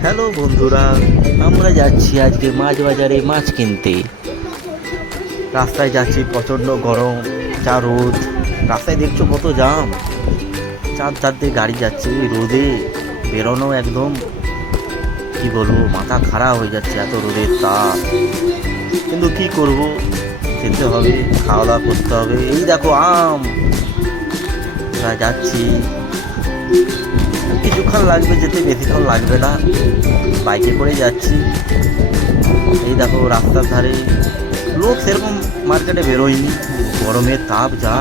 Hello বন্ধুরা, আমরা যাচ্ছি আজকে মাছ বাজারে মাছ কিনতে। রাস্তায় যাচ্ছি, প্রচণ্ড গরম, যা রোদ। রাস্তায় দেখছো কত জাম, চার দিয়ে গাড়ি যাচ্ছে। ওই রোদে বেরোনো একদম কি বলবো, মাথা খারাপ হয়ে যাচ্ছে, এত রোদের তাপ। কিন্তু কি করব, যেতে হবে, খাওয়া দাওয়া করতে হবে। এই দেখো আম, যাচ্ছি, কিছুক্ষণ লাগবে যেতে, বেশিক্ষণ লাগবে না, বাইকে করে যাচ্ছি। এই দেখো রাস্তার ধারে লোক সেরকম মার্কেটে বেরোয়নি, গরমের তাপ যা।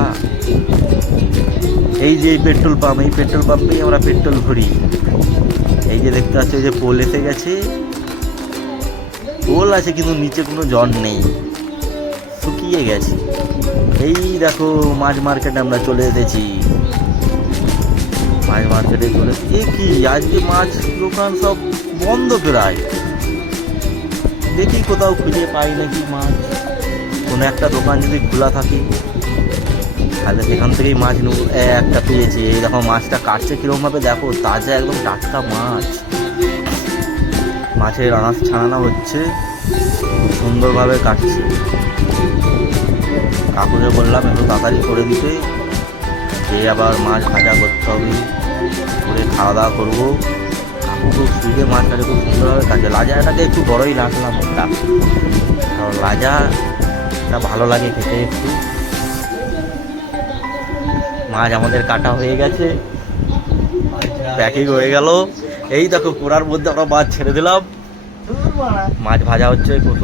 এই যে পেট্রোল পাম্প, এই পেট্রোল পাম্পেই আমরা পেট্রোল ভরি। এই যে দেখতে পাচ্ছি, ওই যে পোল এসে গেছে, পোল আছে কিন্তু নিচে কোনো জল নেই, শুকিয়ে গেছে। এই দেখো মাছ মার্কেটে আমরা চলে এসেছি, মাছ মার্কেটে চলে। এ কি, আজকে মাছ দোকান সব বন্ধ প্রায়। দেখি কোথাও খুঁজে পাই নাকি মাছ, কোনো একটা দোকান যদি খোলা থাকে তাহলে সেখান থেকেই মাছ নেব। একটা পেয়েছি, এই দেখো মাছটা কাটছে কীরকমভাবে, দেখো তাজা একদম টাটকা মাছ। মাছের আনাজ ছাড়ানো হচ্ছে, খুব সুন্দরভাবে কাটছে। কাকুকে বললাম একটু তাড়াতাড়ি করে দিতে, যে আবার মাছ ভাজা করতে হবে, করে খাওয়া দাওয়া করবো। কাকু খুব স্পিডে মাছ কাটে, খুব সুন্দরভাবে কাটছে। লাজাটাকে একটু বড়ই রাখলাম ওটা, কারণ লাজাটা ভালো লাগে খেতে একটু। মাছ আমাদের কাটা হয়ে গেছে, প্যাকিং হয়ে গেল। এই দেখো কোরার মধ্যে আমরা মাছ ছেড়ে দিলাম, মাছ ভাজা হচ্ছে খুব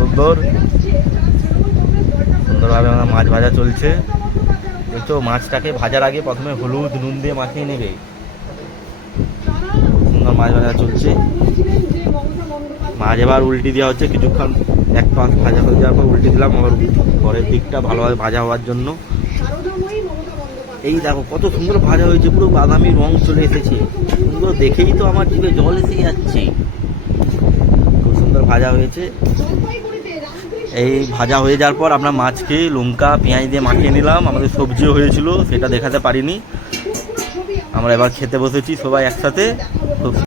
সুন্দরভাবে আমার মাছ ভাজা চলছে। দেখছো মাছটাকে ভাজার আগে প্রথমে হলুদ নুন দিয়ে মাখিয়ে নেবে। সুন্দর মাছ ভাজা চলছে। মাছ এবার উল্টি দেওয়া হচ্ছে, কিছুক্ষণ এক পাশ ভাজা হয়ে যাওয়ার পর উল্টে দিলাম, আবার পরের দিকটা ভালোভাবে ভাজা হওয়ার জন্য। এই দেখো কত সুন্দর ভাজা হয়েছে, পুরো বাদামি রং চলে এসেছে, সুন্দর দেখেই তো আমার জিভে জল এসে যাচ্ছে। খুব সুন্দর ভাজা হয়েছে। এই ভাজা হয়ে যাওয়ার পর আমরা মাছকে লঙ্কা পেঁয়াজ দিয়ে মাখিয়ে নিলাম। আমাদের সবজিও হয়েছিল, সেটা দেখাতে পারিনি। আমরা এবার খেতে বসেছি সবাই একসাথে। খুব